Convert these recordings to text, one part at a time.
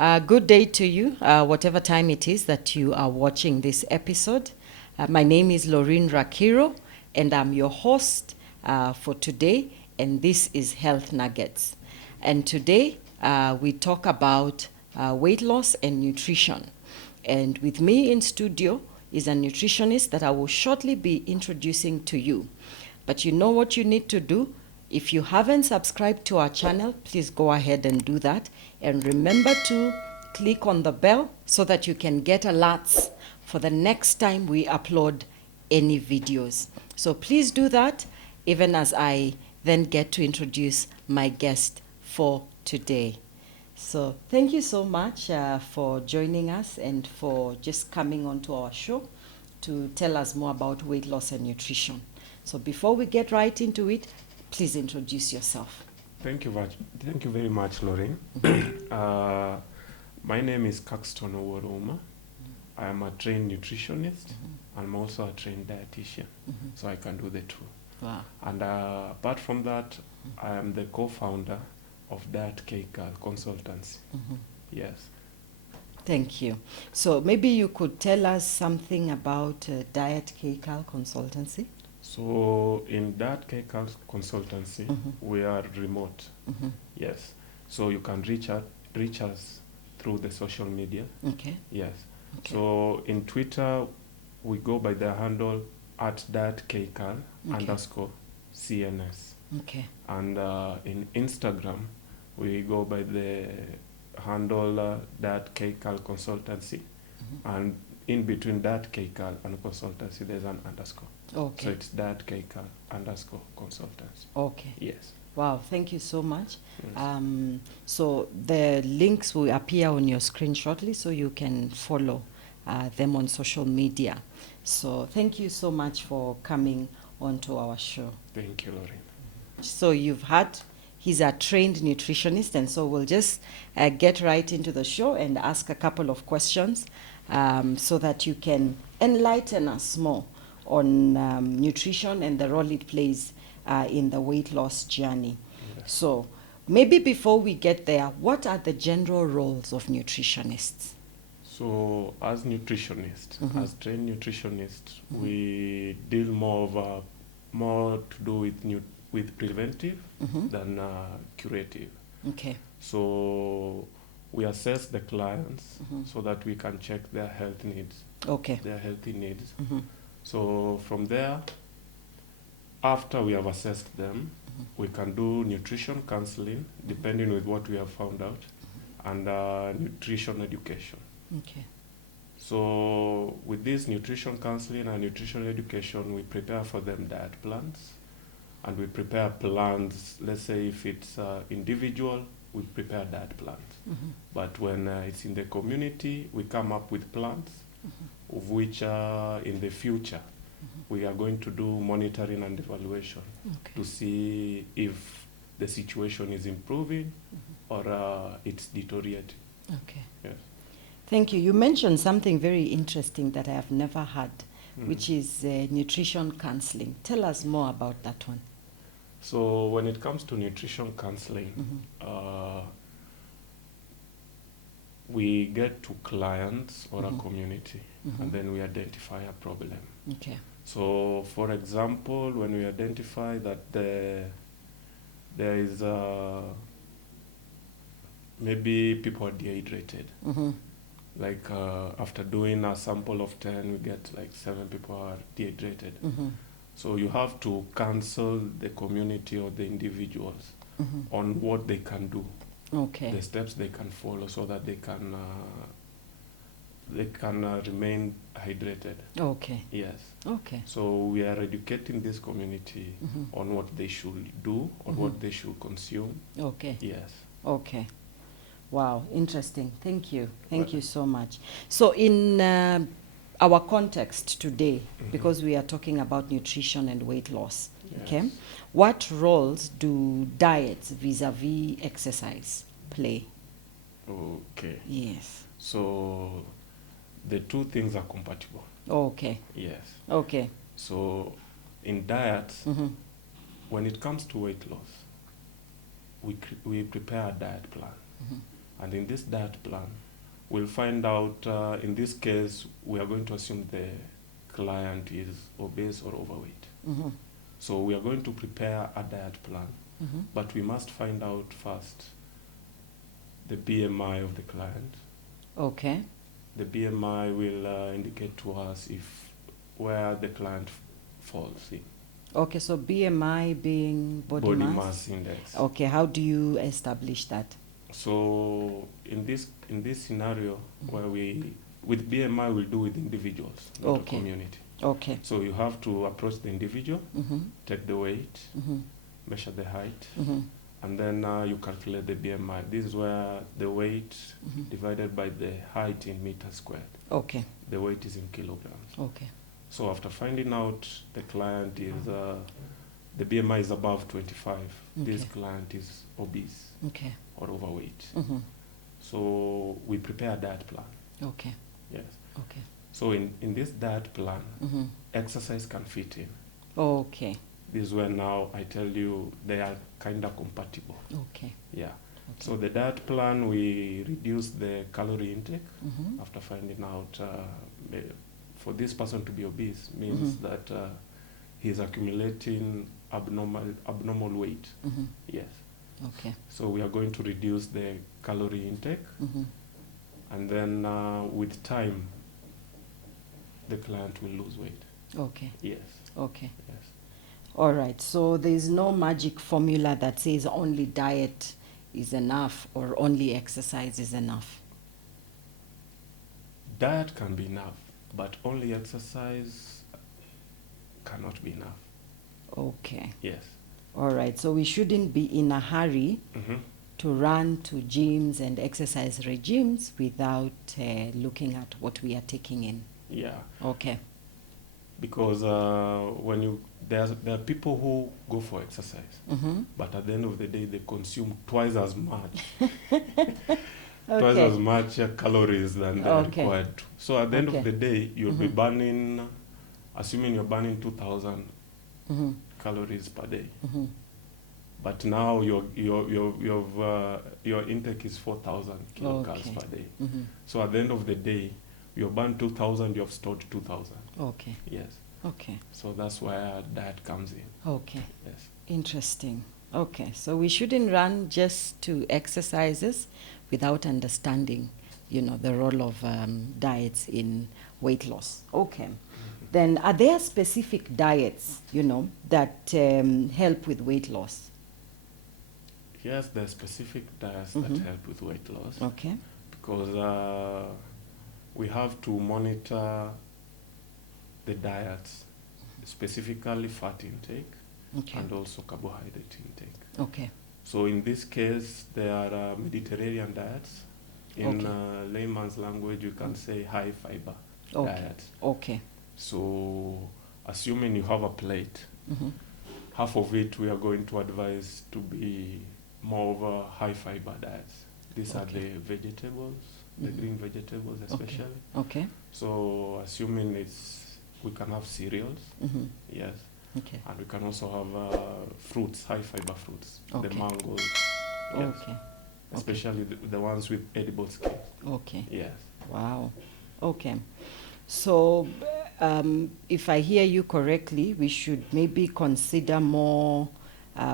Good day to you, whatever time it is that you are watching this episode. My name is Laureen Rakiro, and I'm your host for today, and this is Heath Nuggets. And today we talk about weight loss and nutrition. And with me in studio is a nutritionist that I will shortly be introducing to you. But you know what you need to do? If you haven't subscribed to our channel, please go ahead and do that. And remember to click on the bell so that you can get alerts for the next time we upload any videos. So please do that, even as I then get to introduce my guest for today. So thank you so much for joining us and for just coming onto our show to tell us more about weight loss and nutrition. So before we get right into it, please introduce yourself. Thank you very much, Lauren. My name is Caxton Ouma. I am a trained nutritionist. I'm also a trained dietitian, so I can do the two. Wow. And apart from that, I am the co-founder of Diet Keikal Consultancy. Yes. Thank you. So maybe you could tell us something about Diet Keikal Consultancy. So in Diet Keikal Consultancy, we are remote. Yes. So you can reach us through the social media. Okay. Yes. Okay. So in Twitter, we go by the handle at @keikal _CNS. Okay. And in Instagram, we go by the handle @keikal consultancy. And in between @keikal and consultancy, there's an underscore. Okay. So it's @keikal _consultancy. Okay. Yes. Wow, thank you so much. Yes. So the links will appear on your screen shortly, so you can follow them on social media. So thank you so much for coming onto our show. Thank you, Lauren. So you've heard he's a trained nutritionist, and so we'll just get right into the show and ask a couple of questions so that you can enlighten us more on nutrition and the role it plays in the weight loss journey. Yes. So maybe before we get there, what are the general roles of nutritionists? So as nutritionists, as trained nutritionists, we deal more to do with preventive than curative. Okay. So we assess the clients so that we can check their health needs, Okay. their healthy needs. So from there, after we have assessed them, we can do nutrition counseling, depending with what we have found out, and nutrition education. Okay. So with this nutrition counseling and nutrition education, we prepare for them diet plans, and we prepare plans. Let's say if it's individual, we prepare diet plans. But when it's in the community, we come up with plans of which in the future we are going to do monitoring and evaluation to see if the situation is improving or it's deteriorating. Okay. Yes. Thank you. You mentioned something very interesting that I have never heard, which is nutrition counseling. Tell us more about that one. So when it comes to nutrition counseling, we get to clients or a community, and then we identify a problem. Okay. So for example, when we identify that there is maybe people are dehydrated, like after doing a sample of 10, we get like 7 people are dehydrated. So you have to counsel the community or the individuals on what they can do, Okay. the steps they can follow so that they can remain hydrated. Okay. Yes. Okay. So we are educating this community on what they should do, on what they should consume. Okay. Yes. Okay. Wow, interesting. Thank you. Thank you so much. So in our context today, because we are talking about nutrition and weight loss, okay, Yes. what roles do diets vis-a-vis exercise play? Okay. Yes. So the two things are compatible. Okay. Yes. Okay. So in diet, when it comes to weight loss, we prepare a diet plan. And in this diet plan, we'll find out, in this case, we are going to assume the client is obese or overweight. Mm-hmm. So we are going to prepare a diet plan, Mm-hmm. but we must find out first the BMI of the client. Okay. The BMI will indicate to us if where the client falls in. Okay, so BMI being body mass? Index. Okay, how do you establish that? So in this scenario, where we with BMI we'll do with individuals, not Okay. a community. Okay. So you have to approach the individual, Mm-hmm. take the weight, Mm-hmm. measure the height, Mm-hmm. and then you calculate the BMI. This is where the weight Mm-hmm. divided by the height in meters squared. Okay. The weight is in kilograms. Okay. So after finding out the client is, the BMI is above 25, this Okay. client is obese Okay. or overweight. Mm-hmm. So we prepare a diet plan. Okay. Yes. Okay. So in this diet plan, Mm-hmm. exercise can fit in. Okay. This is where now I tell you they are kind of compatible. Okay. Yeah. Okay. So the diet plan, we reduce the calorie intake Mm-hmm. after finding out for this person to be obese means Mhm. that he's accumulating abnormal weight. Mm-hmm. Yes. Okay. So we are going to reduce the calorie intake, Mm-hmm. and then with time, the client will lose weight. Okay. Yes. Okay. Yes. All right. So there's no magic formula that says only diet is enough or only exercise is enough. Diet can be enough, but only exercise cannot be enough. Okay. Yes. All right. So we shouldn't be in a hurry Mm-hmm. to run to gyms and exercise regimes without looking at what we are taking in. Yeah. Okay. Because when you there are people who go for exercise, Mm-hmm. but at the end of the day they consume twice as much calories than they are Okay. required to. So at the end Okay. of the day, you'll be Mhm. burning, assuming you're burning 2,000 Mm-hmm. calories per day. Mm-hmm. But now your intake is 4,000 kilocalories Okay. per day. Mm-hmm. So at the end of the day, you burn 2,000, you have stored 2,000. Okay. Yes. Okay. So that's where diet comes in. Okay. Yes. Interesting. Okay. So we shouldn't run just to exercises without understanding, the role of diets in weight loss. Okay. Then are there specific diets, that help with weight loss? Yes, there are specific diets Mhm. that help with weight loss, Okay. because we have to monitor the diets, specifically fat intake Okay. and also carbohydrate intake. Okay. So in this case, there are Mediterranean diets. In Okay. layman's language, you can say high fiber Okay. diets. Okay. So assuming you have a plate, Mm-hmm. half of it we are going to advise to be more of a high fiber diets. These are Okay. the vegetables, the Mhm. green vegetables especially. Okay. So assuming we can have cereals, Mm-hmm. yes, Okay. and we can also have fruits, high fiber fruits, the Okay. mangoes, yes, Okay. especially the ones with edible skin, Okay. yes. Wow. Okay. So, if I hear you correctly, we should maybe consider more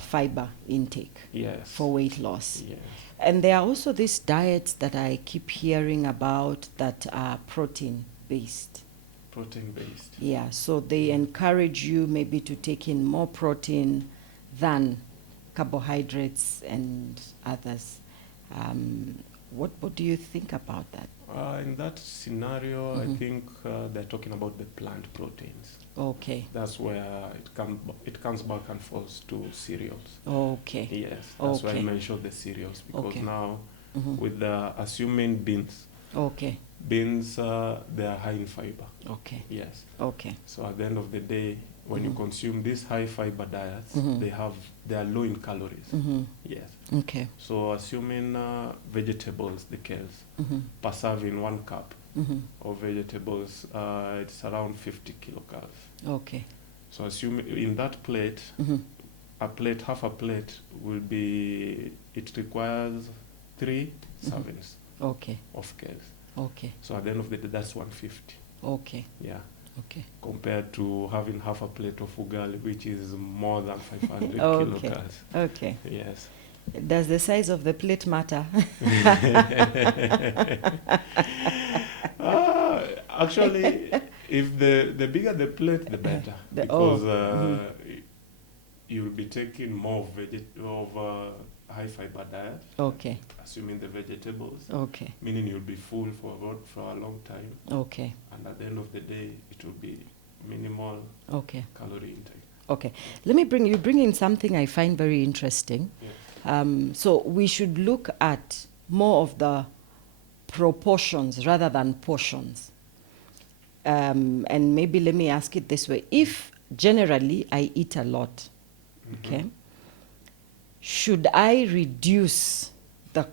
fiber intake Yes. for weight loss. Yes. And there are also these diets that I keep hearing about that are protein based. Protein based. Yeah, so they encourage you maybe to take in more protein than carbohydrates and others. What do you think about that? In that scenario, I Mhm. think they're talking about the plant proteins. Okay. That's where it comes back and forth to cereals. Okay. Yes, that's why I Okay. mentioned the cereals, because Okay. now Mhm. with the assuming beans, Okay. they are high in fiber. Okay. Yes. Okay. So at the end of the day, when you Mhm. consume these high fiber diets, Mhm. they are low in calories. Mm-hmm. Yes. Okay. So assuming vegetables, the kales, Mm-hmm. per serving 1 cup Mm-hmm. of vegetables, it's around 50 kilocalories. Okay. So assume in that plate, Mm-hmm. half a plate will be, it requires 3 servings Okay. of kales. Okay. So at the end of the day, that's 150. Okay. Yeah. Okay. Compared to having half a plate of ugali, which is more than 500 Okay. kilocalories. Okay. Yes. Does the size of the plate matter? Actually, if the bigger the plate, the better, because you'll be taking more of high fiber diet. Okay. Assuming the vegetables. Okay. Meaning you'll be full for a long time. Okay. And at the end of the day, it will be minimal Okay. calorie intake. Okay. Let me bring in something I find very interesting. Yes. So we should look at more of the proportions rather than portions. And maybe let me ask it this way. If generally I eat a lot, okay, should I reduce the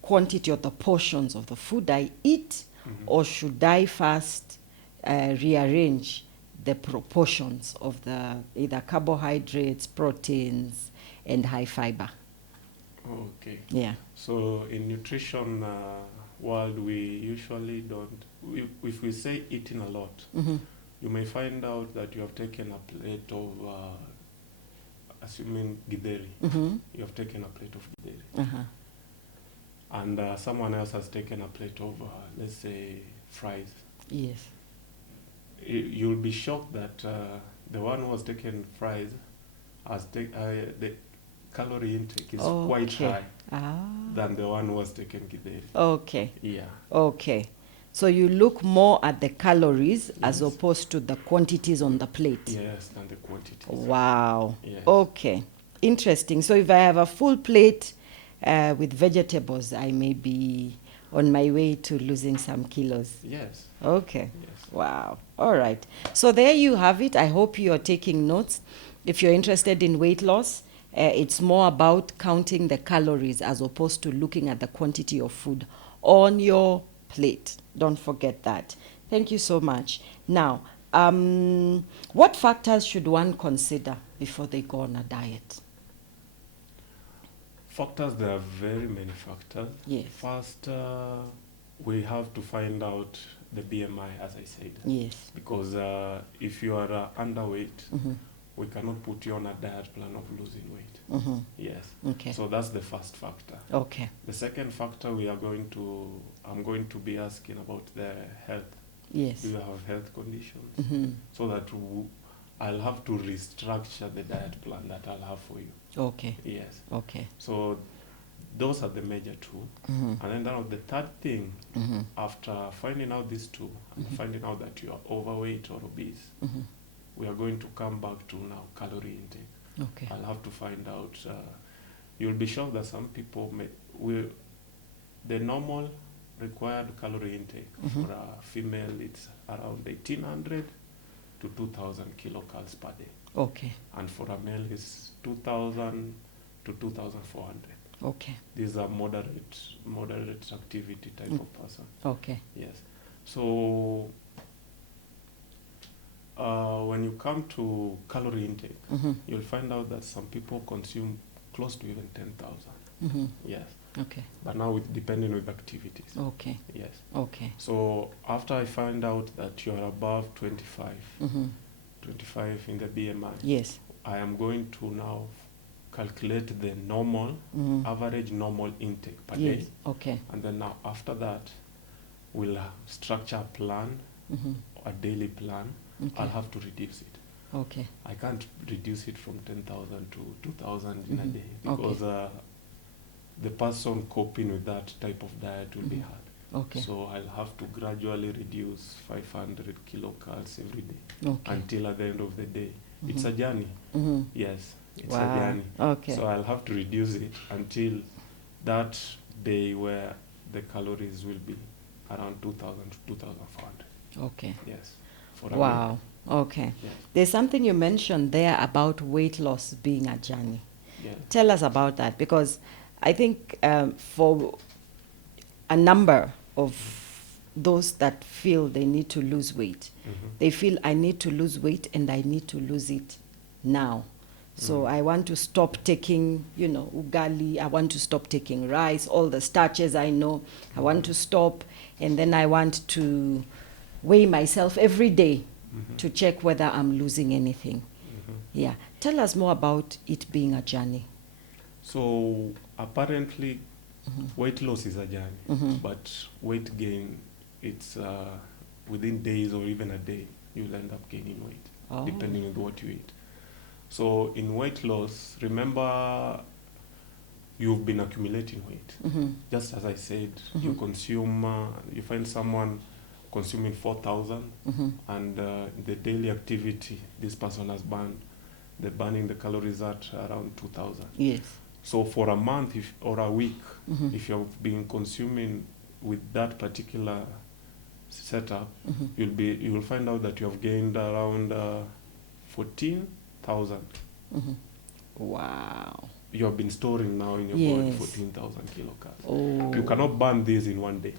quantity or the portions of the food I eat, or should I first rearrange the proportions of the either carbohydrates, proteins, and high fiber? Okay. Yeah. So in nutrition world, we usually don't. If we say eating a lot, you may find out that you have taken a plate of, assuming githeri, you have taken a plate of githeri, and someone else has taken a plate of, let's say, fries. Yes. You'll be shocked that the one who has taken fries has the calorie intake is quite high than the one who has taken githeri. Okay. Yeah. Okay. So you look more at the calories as opposed to the quantities on the plate. Yes, than the quantities. Wow. Yes. Okay. Interesting. So if I have a full plate with vegetables, I may be on my way to losing some kilos. Yes. Okay. Yes. Wow. All right. So there you have it. I hope you're taking notes. If you're interested in weight loss, it's more about counting the calories as opposed to looking at the quantity of food on your plate. Don't forget that. Thank you so much. Now, what factors should one consider before they go on a diet? Factors, there are very many factors. Yes. First, we have to find out the BMI, as I said. Yes. Because if you are underweight, we cannot put you on a diet plan of losing weight. Yes. Okay. So that's the first factor. Okay. The second factor I'm going to be asking about the health. Yes. Do you have health conditions? So that I'll have to restructure the diet plan that I'll have for you. Okay. Yes. Okay. So those are the major two. And then now the third thing, after finding out these two, and finding out that you are overweight or obese, we are going to come back to now calorie intake. Okay. I'll have to find out. You'll be shocked that some people the normal required calorie intake for a female, it's around 1,800 to 2,000 kilocalories per day. Okay. And for a male, it's 2,000 to 2,400. Okay. These are moderate activity type of person. Okay. Yes. So when you come to calorie intake, you'll find out that some people consume close to even 10,000. Yes. Okay. But now depending with activities. Okay. Yes. Okay. So after I find out that you are above 25, 25 in the BMI, Yes. I am going to now calculate the normal, average normal intake per day. Okay. And then now after that, we'll structure a plan, a daily plan. Okay. I'll have to reduce it. Okay. I can't reduce it from 10,000 to 2,000 in a day because the person coping with that type of diet will be hard. Okay. So I'll have to gradually reduce 500 kilocalories every day Okay. until at the end of the day. It's a journey. Yes, it's a Wow. journey. Okay. So I'll have to reduce it until that day where the calories will be around 2,000 to 2,400. Okay. Yes. For a Wow. week. Okay. Yes. There's something you mentioned there about weight loss being a journey. Yeah. Tell us about that, because I think for a number of those that feel they need to lose weight, they feel I need to lose weight and I need to lose it now. So I want to stop taking, ugali. I want to stop taking rice, all the starches I know. I want to stop. And then I want to weigh myself every day to check whether I'm losing anything. Yeah. Tell us more about it being a journey. So apparently, weight loss is a journey, but weight gain, it's within days or even a day, you'll end up gaining weight, depending on what you eat. So in weight loss, remember, you've been accumulating weight. Just as I said, you consume, you find someone consuming 4,000, and the daily activity this person has burned, they're burning the calories at around 2,000. Yes. So for a month or a week, if you've been consuming with that particular setup, you will find out that you have gained around 14,000. Wow. You have been storing now in your body 14,000 kilocalories. Oh. You cannot burn these in one day.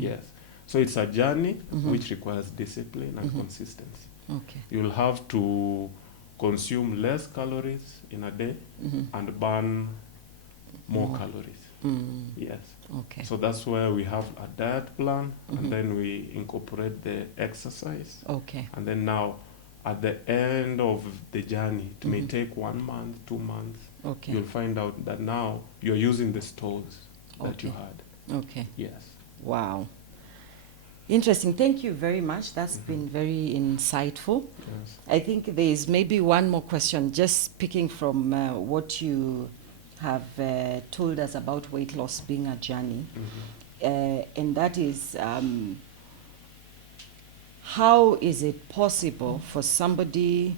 Yes. So it's a journey which requires discipline and consistency. Okay. You'll have to consume less calories in a day and burn more calories. Yes. Okay. So that's where we have a diet plan, and then we incorporate the exercise. Okay. And then now, at the end of the journey, it may take 1 month, 2 months. Okay. You'll find out that now you're using the stores that you had. Okay. Yes. Wow. Interesting. Thank you very much. That's been very insightful. Yes. I think there is maybe one more question, just picking from what you have told us about weight loss being a journey. And that is, how is it possible for somebody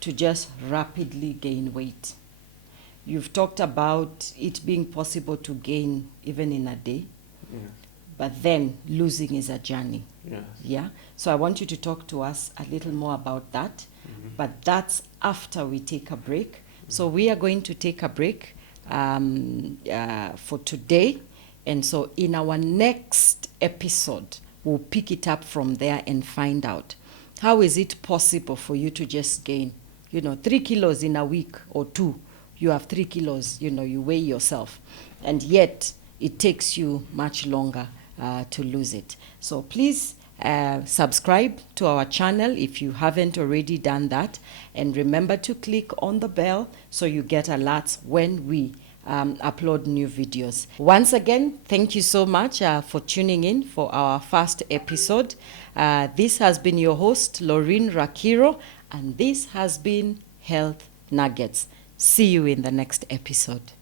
to just rapidly gain weight? You've talked about it being possible to gain even in a day. Yes. But then losing is a journey. Yes. Yeah. So I want you to talk to us a little more about that. But that's after we take a break. So we are going to take a break for today. And so in our next episode, we'll pick it up from there and find out how is it possible for you to just gain, 3 kilos in a week or 2. You have 3 kilos, you weigh yourself. And yet it takes you much longer to lose it. So please subscribe to our channel if you haven't already done that. And remember to click on the bell so you get alerts when we upload new videos. Once again, thank you so much for tuning in for our first episode. This has been your host, Lorraine Rakiro, and this has been Health Nuggets. See you in the next episode.